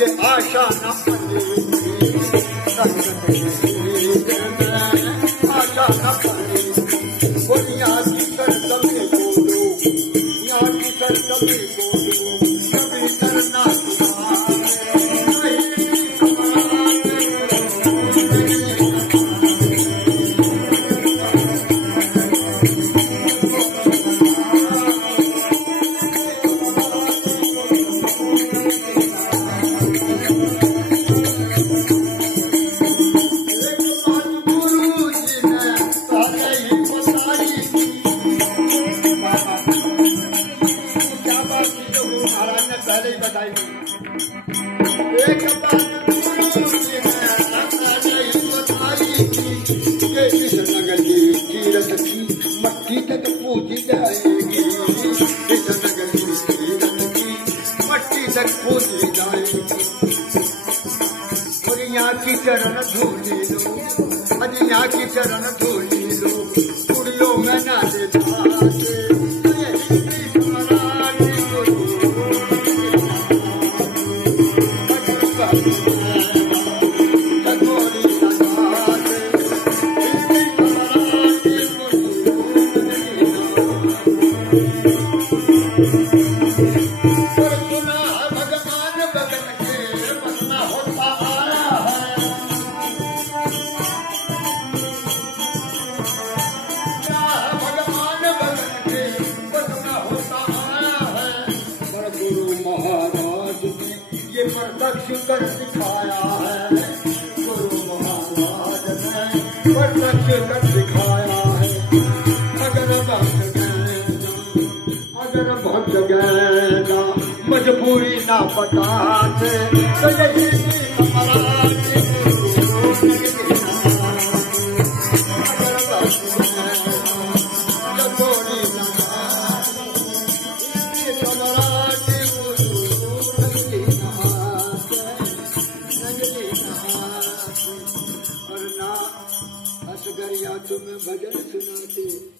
ये आशा न पड़े, आशा न पड़े, वो यहाँ की सरदमे बोलो, यहाँ की सरदमे बोलो, कभी करना पहले ही बताई एक बात इस नगर की कीरत की मट्टी तक पूजी जाएगी, इस नगर की कीरत की मट्टी तक पूजी जाएगी। और यहाँ की चरण धूली लो, अरे यहाँ की चरण धूली लो, कुड़ियों में ना देता प्रत्यक्ष कर दिखाया है, गुरु महाराज ने प्रत्यक्ष कर दिखाया है। अगर भक्त गैना मजबूरी ना बताते तो यही तुम्हें भजन सुनाते